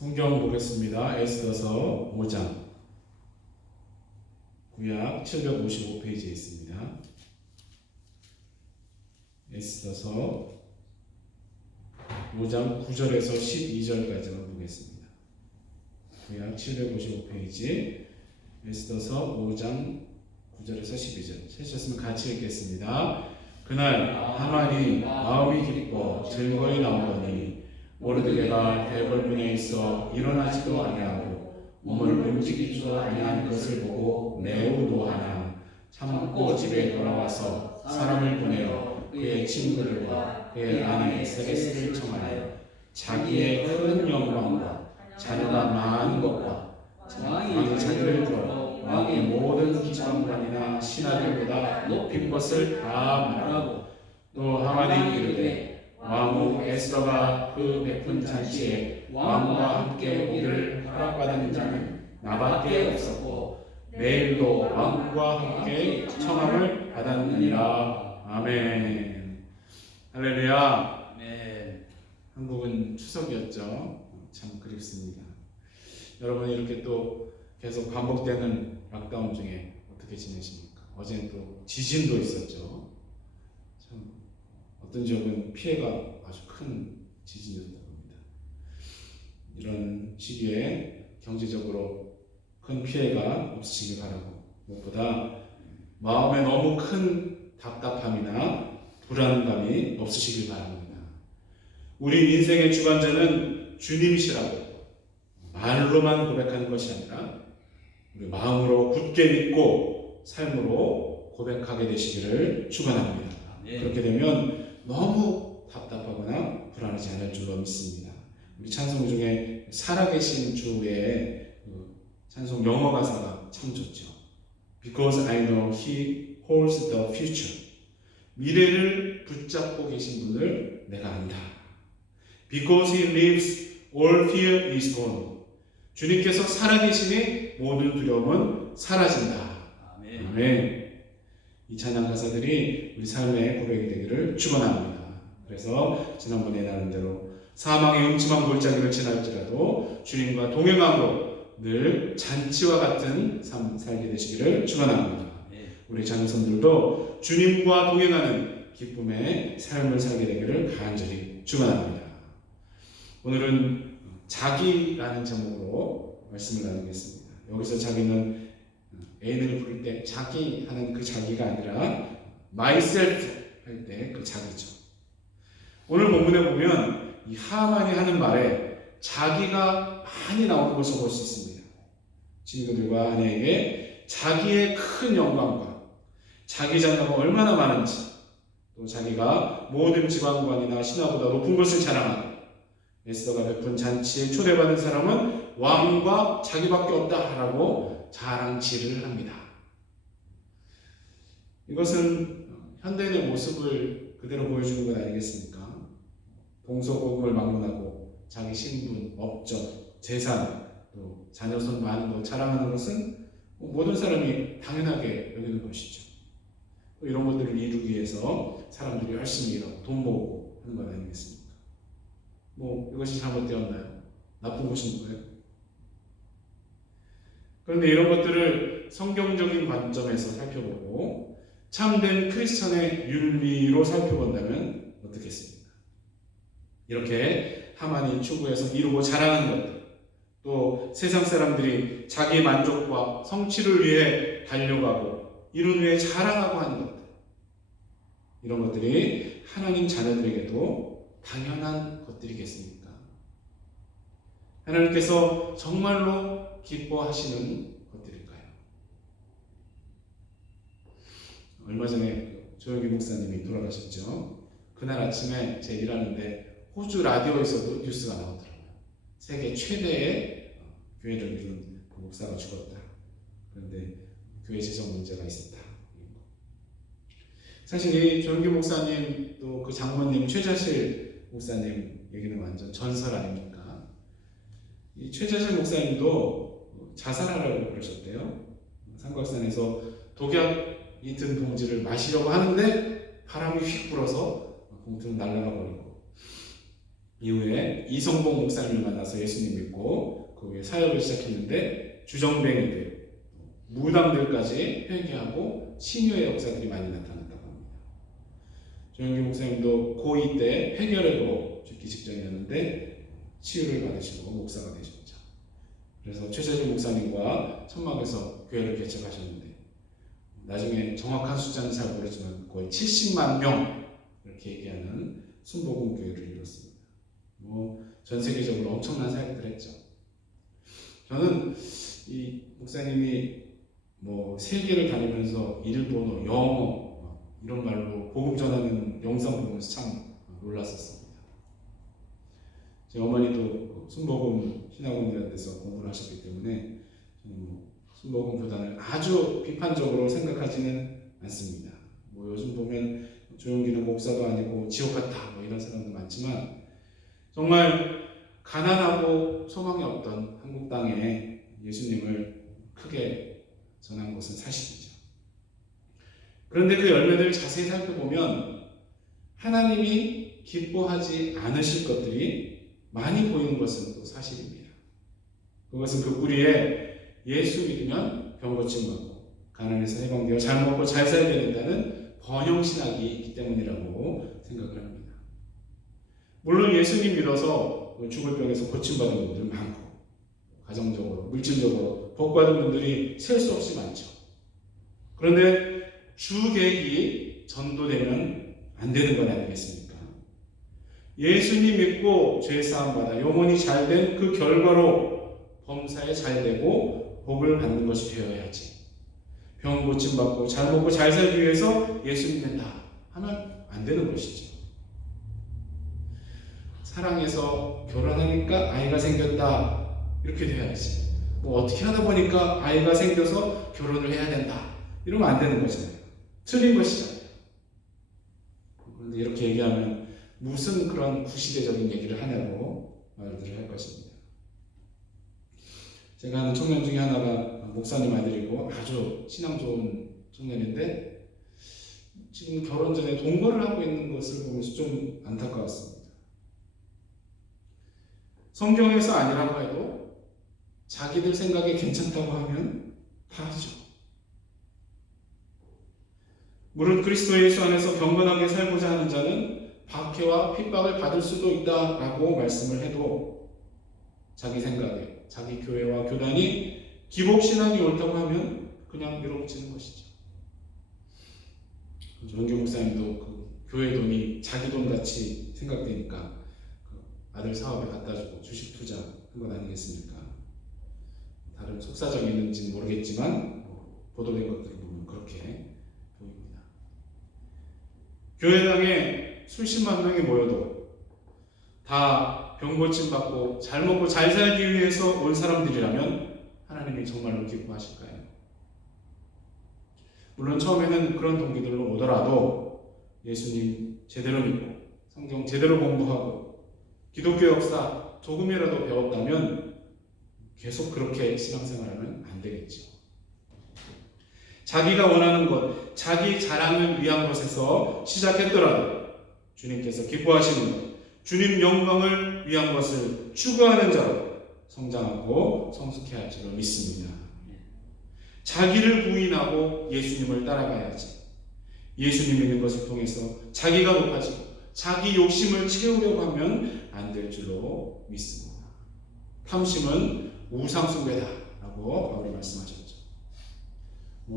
성경 보겠습니다. 에스더서 5장 구약 755페이지에 있습니다. 에스더서 5장 9절에서 12절까지만 보겠습니다. 구약 755페이지 에스더서 5장 9절에서 12절 찾으셨으면 같이 읽겠습니다. 그날 하만이 마음이 기뻐 즐거이 나오더니 모르드게가 대궐문에 있어 일어나지도 아니하고 몸을 움직이지도 아니한 것을 보고 매우 노하나 참고 집에 돌아와서 사람을 보내어 그의 친구들과 그의 아내 에스더를 청하여 자기의 큰 영광과 자녀가 많은 것과 왕이 자기를 들어 왕의 모든 지방관이나 신하들보다 높인 것을 다 말하고 또 하만이 이르되 왕후 에스더가 그 베푼 잔치에 왕과 함께 오기를 허락받은 자는 나밖에 없었고 내일도 왕과 함께 청함을 받았느니라. 아멘. 할렐루야. 네. 한국은 추석이었죠. 참 그립습니다. 여러분 이렇게 또 계속 반복되는 락다운 중에 어떻게 지내십니까? 어제는 또 지진도 있었죠. 참 어떤 지역은 피해가 아주 큰 지진이었다고 합니다. 이런 시기에 경제적으로 큰 피해가 없으시길 바라고 무엇보다 마음에 너무 큰 답답함이나 불안감이 없으시길 바랍니다. 우리 인생의 주관자는 주님이시라고 말로만 고백하는 것이 아니라 우리 마음으로 굳게 믿고 삶으로 고백하게 되시기를 축원합니다. 그렇게 되면 너무 답답하거나 불안하지 않을 줄로 믿습니다. 우리 찬송 중에 살아계신 주의 찬송 영어 가사가 참 좋죠. Because I know He holds the future. 미래를 붙잡고 계신 분을 내가 안다. Because He lives, all fear is gone. 주님께서 살아계시니 모든 두려움은 사라진다. 아멘. 아멘. 이 찬양 가사들이 우리 삶의 고백이 되기를 축원합니다. 그래서 지난번에 나름대로 사망의 음침한 골짜기를 지날지라도 주님과 동행함으로 늘 잔치와 같은 삶 살게 되시기를 축원합니다. 우리 자녀손들도 주님과 동행하는 기쁨의 삶을 살게 되기를 간절히 축원합니다. 오늘은 자기라는 제목으로 말씀을 나누겠습니다. 여기서 자기는 애인을 부를 때 자기 하는 그 자기가 아니라 myself 할 때 그 자기죠. 오늘 본문에 보면 이 하만이 하는 말에 자기가 많이 나오는 것을 볼 수 있습니다. 친구들과 아내에게 자기의 큰 영광과 자기 자녀가 얼마나 많은지 또 자기가 모든 지방관이나 신하보다 높은 것을 자랑하고 에스더가 베푼 잔치에 초대받은 사람은 왕과 자기밖에 없다라고 자랑질을 합니다. 이것은 현대인의 모습을 그대로 보여주는 것 아니겠습니까? 동서고금을 막론하고 자기 신분, 업적, 재산, 또 자녀손 많은 것 자랑하는 것은 모든 사람이 당연하게 여기는 것이죠. 또 이런 것들을 이루기 위해서 사람들이 열심히 일하고 돈 모으고 하는 것 아니겠습니까? 이것이 잘못되었나요? 나쁜 것인 거예요? 그런데 이런 것들을 성경적인 관점에서 살펴보고 참된 크리스천의 윤리로 살펴본다면 어떻겠습니까? 이렇게 하만이 추구해서 이루고 자랑하는 것들, 또 세상 사람들이 자기 만족과 성취를 위해 달려가고 이룬 후에 자랑하고 하는 것들, 이런 것들이 하나님 자녀들에게도 당연한 것들이겠습니까? 하나님께서 정말로 기뻐하시는 것들일까요? 얼마 전에 조영기 목사님이 돌아가셨죠. 그날 아침에 제 일하는데 호주 라디오에서도 뉴스가 나오더라고요. 세계 최대의 교회를 이룬 그 목사가 죽었다. 그런데 교회 재정 문제가 있었다. 사실 이 조영기 목사님 또 그 장모님 최자실 목사님 얘기는 완전 전설 아닙니까? 이 최자실 목사님도 자살하라고 그러셨대요. 삼각산에서 독약이 든 봉지를 마시려고 하는데 바람이 휙 불어서 봉투는 날아가 버리고 이후에 이성복 목사님을 만나서 예수님 믿고 그 후에 사역을 시작했는데 주정뱅이들, 무당들까지 회개하고 신유의 역사들이 많이 나타났다고 합니다. 조영기 목사님도 고2 때 폐결핵으로 죽기 직전이었는데 치유를 받으시고 목사가 되셨죠. 그래서 최재준 목사님과 천막에서 교회를 개척하셨는데 나중에 정확한 숫자는 잘 모르지만 거의 70만 명 이렇게 얘기하는 순복음 교회를 이뤘습니다. 전 세계적으로 엄청난 사역들을 했죠. 저는 이 목사님이 세계를 다니면서 일본어, 영어 이런 말로 복음 전하는 영상 보면서 참 놀랐었습니다. 제 어머니도 순복음 신학원이라는 데서 공부를 하셨기 때문에 저는 순복음 교단을 아주 비판적으로 생각하지는 않습니다. 요즘 보면 조용기는 목사도 아니고 지옥 같다 이런 사람도 많지만 정말 가난하고 소망이 없던 한국 땅에 예수님을 크게 전한 것은 사실이죠. 그런데 그 열매들을 자세히 살펴보면 하나님이 기뻐하지 않으실 것들이 많이 보이는 것은 또 사실입니다. 그것은 그 뿌리에 예수 믿으면 병 고침 받고 가난에서 해방되어 잘 먹고 잘 살게 된다는 번영신학이 있기 때문이라고 생각을 합니다. 물론 예수님 믿어서 죽을 병에서 고침받은 분들 많고 가정적으로 물질적으로 복받은 분들이 셀 수 없이 많죠. 그런데 주객이 전도되면 안 되는 건 아니겠습니까? 예수님 믿고 죄사함 받아 영혼이 잘된 그 결과로 범사에 잘되고 복을 받는 것이 되어야지. 병 고침 받고 잘 먹고 잘 살기 위해서 예수 믿는다 하면 안 되는 것이죠. 사랑해서 결혼하니까 아이가 생겼다 이렇게 돼야지. 어떻게 하다 보니까 아이가 생겨서 결혼을 해야 된다 이러면 안 되는 거잖아요. 틀린 것이잖아요. 그런데 이렇게 얘기하면 무슨 그런 구시대적인 얘기를 하냐고 말들을 할 것입니다. 제가 아는 청년 중에 하나가 목사님 아들이고 아주 신앙 좋은 청년인데 지금 결혼 전에 동거를 하고 있는 것을 보면서 좀 안타까웠습니다. 성경에서 아니라고 해도 자기들 생각에 괜찮다고 하면 다 하죠. 무릇 그리스도 예수 안에서 경건하게 살고자 하는 자는 박해와 핍박을 받을 수도 있다라고 말씀을 해도 자기 생각에 자기 교회와 교단이 기복신앙이 옳다고 하면 그냥 밀어붙이는 것이죠. 조영기 목사님도 그 교회 돈이 자기 돈 같이 생각되니까 그 아들 사업에 갖다주고 주식 투자한 건 아니겠습니까? 다른 속사정이 있는지는 모르겠지만 보도된 것들을 보면 그렇게 보입니다. 교회당에 수십만 명이 모여도 다 병 고침 받고 잘 먹고 잘 살기 위해서 온 사람들이라면 하나님이 정말로 기뻐하실까요? 물론 처음에는 그런 동기들로 오더라도 예수님 제대로 믿고 성경 제대로 공부하고 기독교 역사 조금이라도 배웠다면 계속 그렇게 신앙생활하면 안 되겠죠. 자기가 원하는 것, 자기 자랑을 위한 것에서 시작했더라도 주님께서 기뻐하시는 것, 주님 영광을 위한 것을 추구하는 자로 성장하고 성숙해야 할 줄로 믿습니다. 자기를 부인하고 예수님을 따라가야지. 예수님 믿는 것을 통해서 자기가 높아지고 자기 욕심을 채우려고 하면 안 될 줄로 믿습니다. 탐심은 우상숭배다라고 바울이 말씀하셨죠.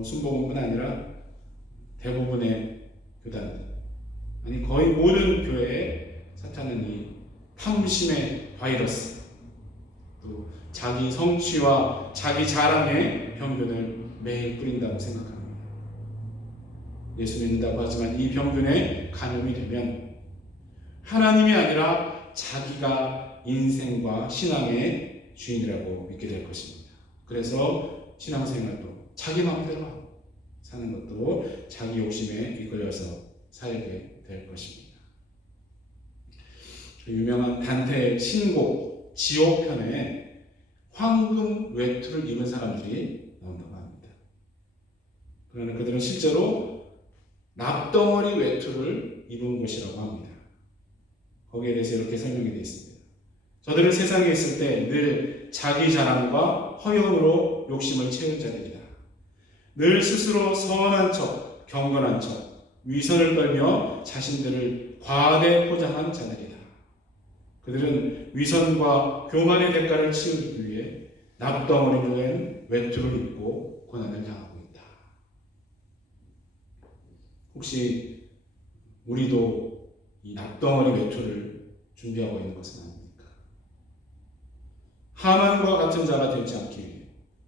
순복음뿐 아니라 대부분의 교단들, 아니 거의 모든 교회에 사탄은 이 탐심의 바이러스, 또 자기 성취와 자기 자랑의 병균을 매일 뿌린다고 생각합니다. 예수 믿는다고 하지만 이 병균에 감염이 되면 하나님이 아니라 자기가 인생과 신앙의 주인이라고 믿게 될 것입니다. 그래서 신앙생활도 자기 마음대로 사는 것도 자기 욕심에 이끌려서 살게 될 것입니다. 유명한 단테의 신곡 지옥편에 황금 외투를 입은 사람들이 나온다고 합니다. 그러나 그들은 실제로 납덩어리 외투를 입은 것이라고 합니다. 거기에 대해서 이렇게 설명이 되어 있습니다. 저들은 세상에 있을 때 늘 자기 자랑과 허영으로 욕심을 채운 자들이다. 늘 스스로 선한 척, 경건한 척, 위선을 떨며 자신들을 과대 포장한 자들이다. 그들은 위선과 교만의 대가를 치르기 위해 납덩어리로 된 외투를 입고 고난을 당하고 있다. 혹시 우리도 이 납덩어리 외투를 준비하고 있는 것은 아닙니까? 하만과 같은 자가 되지 않기 위해,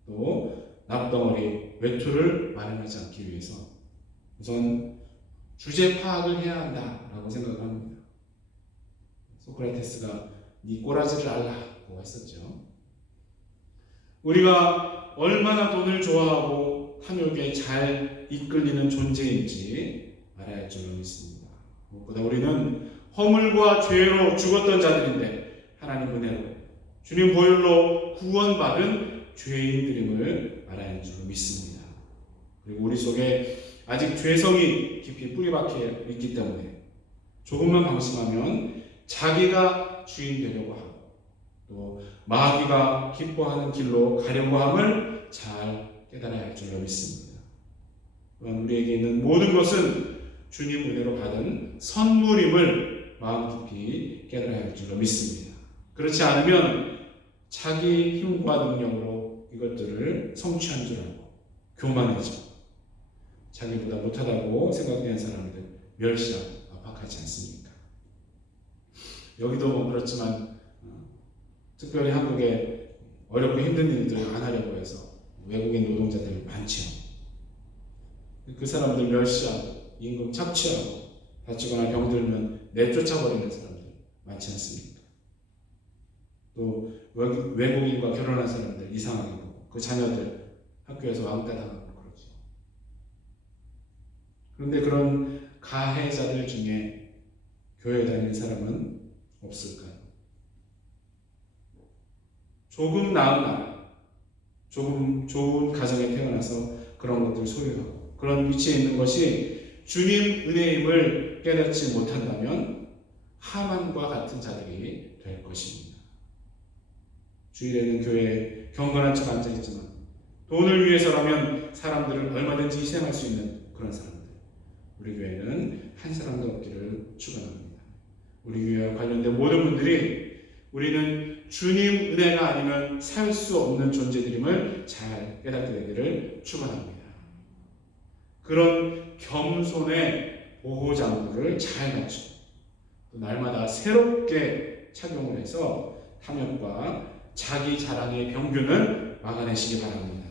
또 납덩어리 외투를 마련하지 않기 위해서 우선 주제 파악을 해야 한다라고 생각을 합니다. 소크라테스가 네 꼬라지를 알라고 했었죠. 우리가 얼마나 돈을 좋아하고 탐욕에 잘 이끌리는 존재인지 알아야 할 줄로 믿습니다. 무엇보다 우리는 허물과 죄로 죽었던 자들인데 하나님 은혜로 주님 보혈로 구원받은 죄인들임을 알아야 할 줄로 믿습니다. 그리고 우리 속에 아직 죄성이 깊이 뿌리박혀 있기 때문에 조금만 방심하면 자기가 주인 되려고 하고 또 마귀가 기뻐하는 길로 가려고 함을 잘 깨달아야 할 줄로 믿습니다. 또한 우리에게 있는 모든 것은 주님 은혜로 받은 선물임을 마음 깊이 깨달아야 할 줄로 믿습니다. 그렇지 않으면 자기 힘과 능력으로 이것들을 성취한 줄 알고 교만해져 자기보다 못하다고 생각되는 사람들 멸시하고 압박하지 않습니까? 여기도 뭐 그렇지만 특별히 한국에 어렵고 힘든 일들을 안 하려고 해서 외국인 노동자들이 많죠. 그 사람들 멸시하고 임금 착취하고 다치거나 병들면 내쫓아버리는 사람들 많지 않습니까? 또 외국인과 결혼한 사람들 이상하게 보고 그 자녀들 학교에서 왕따 당하고 그러죠. 그런데 그런 가해자들 중에 교회에 다니는 사람은 없을까요? 조금 나은 나라, 조금 좋은 가정에 태어나서 그런 것들을 소유하고 그런 위치에 있는 것이 주님 은혜임을 깨닫지 못한다면 하만과 같은 자들이 될 것입니다. 주일에는 교회에 경건한 척 앉아있지만 돈을 위해서라면 사람들을 얼마든지 희생할 수 있는 그런 사람들, 우리 교회는 한 사람도 없기를 축원합니다. 우리 교회와 관련된 모든 분들이 우리는 주님 은혜가 아니면 살 수 없는 존재들임을 잘 깨닫게 되기를 축원합니다. 그런 겸손의 보호장구를 잘 갖추고 또 날마다 새롭게 착용을 해서 탐욕과 자기 자랑의 병균을 막아내시기 바랍니다.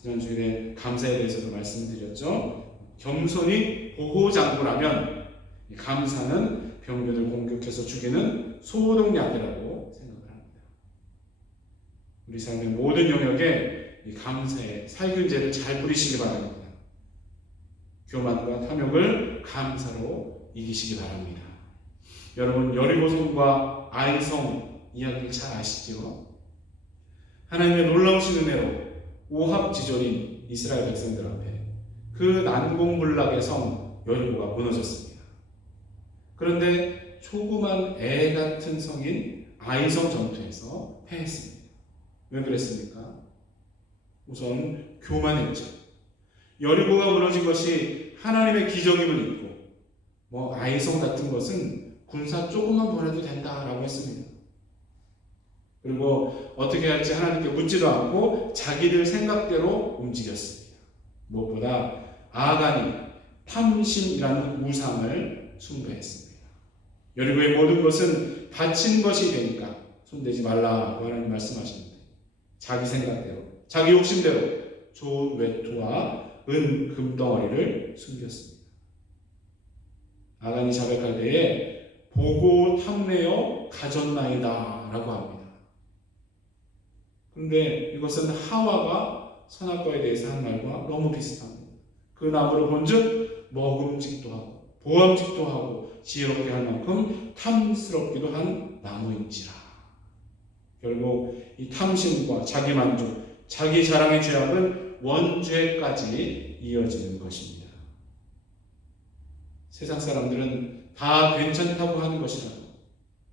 지난 주일에 감사에 대해서도 말씀드렸죠. 겸손이 보호장구라면 감사는 병균을 공격해서 죽이는 소독약이라고 생각을 합니다. 우리 삶의 모든 영역에 이 감사의 살균제를 잘 뿌리시기 바랍니다. 교만과 탐욕을 감사로 이기시기 바랍니다. 여러분 여리고성과 아이성 이야기를 잘 아시죠? 하나님의 놀라우신 은혜로 오합지졸인 이스라엘 백성들 앞에 그 난공불락의 성 여리고가 무너졌습니다. 그런데 조그만 애 같은 성인 아이성 전투에서 패했습니다. 왜 그랬습니까? 우선 교만했죠. 여리고가 무너진 것이 하나님의 기적임을 믿고 아이성 같은 것은 군사 조금만 보내도 된다라고 했습니다. 그리고 어떻게 할지 하나님께 묻지도 않고 자기들 생각대로 움직였습니다. 무엇보다 아간이 탐심이라는 우상을 숭배했습니다. 여리고의 모든 것은 바친 것이 되니까 손대지 말라고 하나님 말씀하시는데 자기 생각대로 자기 욕심대로 좋은 외투와 은 금덩어리를 숨겼습니다. 아간이 자백할 때에 보고 탐내어 가졌나이다 라고 합니다. 그런데 이것은 하와가 선악과에 대해서 한 말과 너무 비슷합니다. 그 나무를 본즉 먹음직도 하고 보암직도 하고 지혜롭게 할 만큼 탐스럽기도 한 나무인지라. 결국 이 탐심과 자기만족, 자기 자랑의 죄악은 원죄까지 이어지는 것입니다. 세상 사람들은 다 괜찮다고 하는 것이라도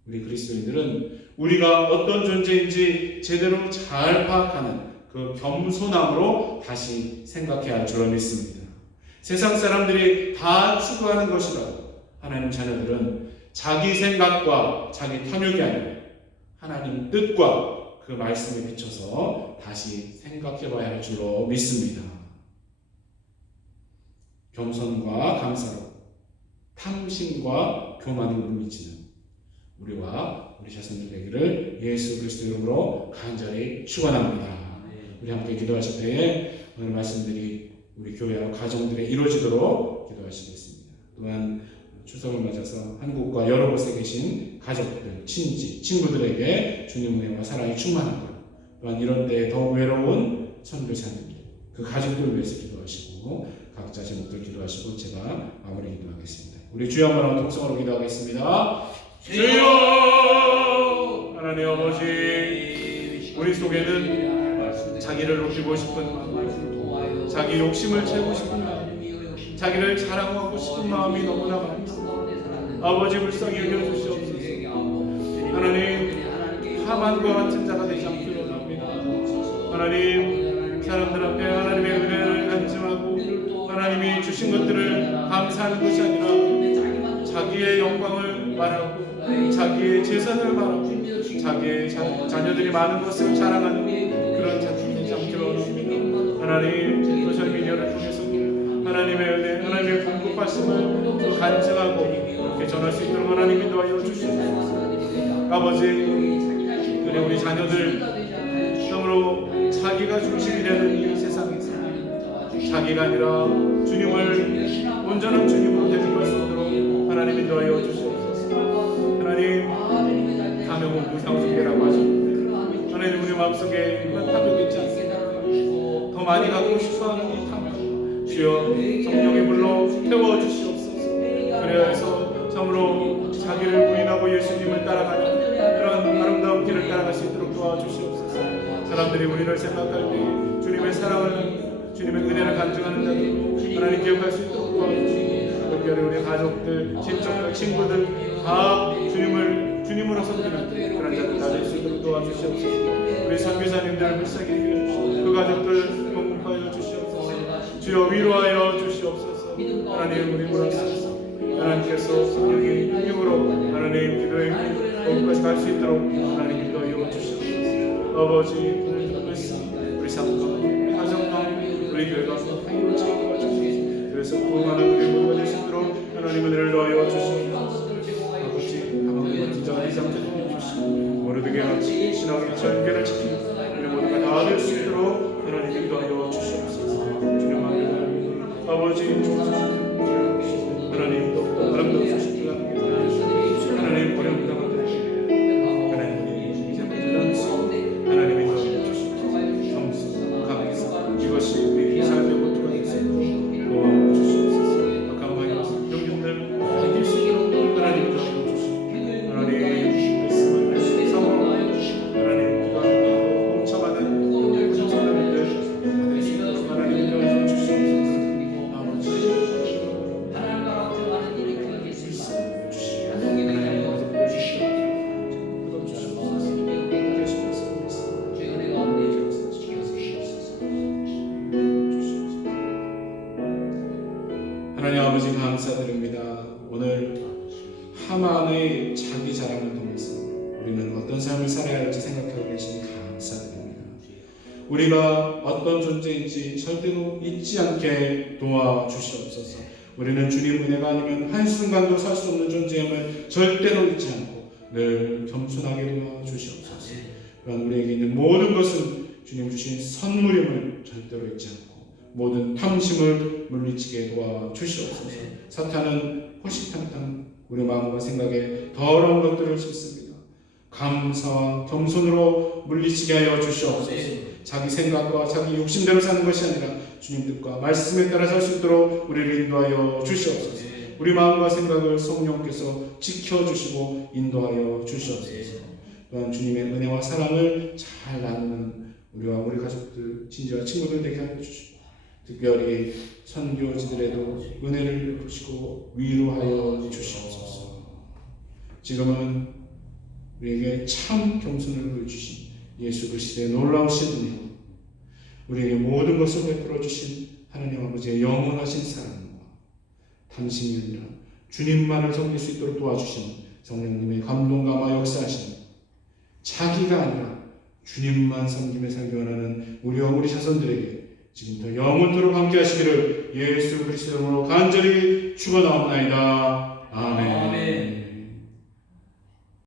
우리 그리스도인들은 우리가 어떤 존재인지 제대로 잘 파악하는 그 겸손함으로 다시 생각해야 할 줄을 믿습니다. 세상 사람들이 다 추구하는 것이라도 하나님 자녀들은 자기 생각과 자기 탐욕이 아니라 하나님 뜻과 그 말씀에 비춰서 다시 생각해 봐야 할 줄로 믿습니다. 겸손과 감사로 탐심과 교만을 물리치는 우리와 우리 자손들 되기를 예수 그리스도 이름으로 간절히 축원합니다. 우리 함께 기도하실 때에 오늘 말씀들이 우리 교회와 가정들에 이루어지도록 기도하시겠습니다. 또한 추석을 맞아서 한국과 여러 곳에 계신 가족들, 친지, 친구들에게 주님의 은혜와 사랑이 충만하고 또한 이런 때에 더욱 외로운 선교사님들, 그 가족들을 위해서 기도하시고 각자 제목들 기도하시고 제가 마무리 기도하겠습니다. 우리 주여 한번 통성으로 기도하겠습니다. 주여 하나님 아버지, 우리 속에는 자기를 높이고 싶은 마음, 자기 욕심을 채우고 싶은 마음, 자기를 자랑하고 싶은 마음이 너무나 많습니다. 아버지 불쌍히 여겨주시옵소서. 하나님 하만과 같은 자가 되지 않기를 원합니다. 하나님 사람들 앞에 하나님의 은혜를 간증하고 하나님이 주신 것들을 감사하는 것이 아니라 자기의 영광을 말하고 자기의 재산을 말하고 자기의 자녀들이 많은 것을 자랑하는 그런 자들이 되지 않기를 원합니다. 하나님 소셜미디어를 통해서 하나님의 은혜, 하나님의 공급하심을 간증하고 이렇게 전할 수 있도록 하나님 인도하여 주시옵소서. 아버지, 그래 우리 자녀들 참으로 자기가 중심이 되는 이 세상에서 자기가 아니라 주님을 온전한 주님으로 대접할 수 있도록 하나님 인도하여 주시옵소서. 하나님 탐욕은 무상숭배라고 하셨는데 하나님 우리 마음속에 그런 탐욕이 있지 않습니까? 더 많이 갖고 싶어하는 이 탐욕 주여 성령의 물로 태워주시옵소서. 그래야 해서 참으로 자기를 부인하고 예수님을 따라가는 그런 아름다운 길을 따라갈 수 있도록 도와주시옵소서. 사람들이 우리를 생각할 때 주님의 사랑을, 주님의 은혜를 간증하는 자들 하나님 기억할 수 있도록 도와주시옵소서. 특별히 우리 가족들, 친척들, 친구들 다 주님으로 섬기는 그런 자들 다 될 수 있도록 도와주시옵소서. 우리 선교사님들 불쌍히 여겨주시옵소서. 그 가족들 공급하여 주시옵소서. 주여 위로하여 주시옵소서. 하나님 우리 물었소서. 하나님께서 성령의 힘으로 하나님 기도의 거기까지 갈 수 있도록 하나님 인도하여 주시옵소서. 아버지 오늘 들은 말씀 우리 삶과 우리 가정과 우리 교회가 하나님을 지켜봐 주시옵소서. 그래서 구원하는 우리 모두가 될 수 있도록 하나님 은혜를 더하여 주시옵소서. 아버지 하나님의 진정한 이상자를 주시고 모두에게 같이 신앙의 전개를 지키고 우리 모두가 다 될 수 있도록 하나님 인도하여 주시옵소서. 주님 하나님 아버지 하나님 아름다운 소식을 하나님 어려운 가운데 하나님 이제부터 하나님의 도와주시옵소서. 겸손, 감사 이것이 우리 삶의 모토가 되겠습니다. 도와주시옵소서. 강하여 영혼들 이길 수 있도록 하나님 도와주시옵소서. 하나님 말씀을 사모하고 하나님 그가 멍청하는 모든 사람들 받을 수 있도록 하나님 도와주시옵소서. 하나님 아버지 감사드립니다. 오늘 하만의 자기 자랑을 통해서 우리는 어떤 삶을 살아야 할지 생각하고 계시니 감사드립니다. 우리가 어떤 존재인지 절대로 잊지 않게 도와주시옵소서. 우리는 주님 은혜가 아니면 한순간도 살 수 없는 존재임을 절대로 잊지 않고 늘 겸손하게 도와주시옵소서. 또한 우리에게 있는 모든 것은 주님 주신 선물임을 절대로 잊지 않고 모든 탐심을 물리치게 도와주시옵소서. 사탄은 호시탐탐 우리 마음과 생각에 더러운 것들을 싣습니다. 감사와 겸손으로 물리치게 하여 주시옵소서. 자기 생각과 자기 욕심대로 사는 것이 아니라 주님 뜻과 말씀에 따라 살 수 있도록 우리를 인도하여 주시옵소서. 우리 마음과 생각을 성령께서 지켜주시고 인도하여 주시옵소서. 또한 주님의 은혜와 사랑을 잘 나누는 우리와 우리 가족들, 친지와 친구들 되게 하여 주시고 특별히 선교지들에도 은혜를 베푸시고 위로하여 주시옵소서. 지금은 우리에게 참 겸손을 보여주신 예수 그리스도의 놀라우신 은혜와 우리에게 모든 것을 베풀어 주신 하나님 아버지의 영원하신 사랑과 당신이 아니라 주님만을 섬길 수 있도록 도와주신 성령님의 감동감화 역사하시는 자기가 아니라 주님만 섬김에 살기 원하는 우리 자손들에게 지금부터 영원토록 함께 하시기를 예수 그리스도로 간절히 축원하옵나이다. 아멘.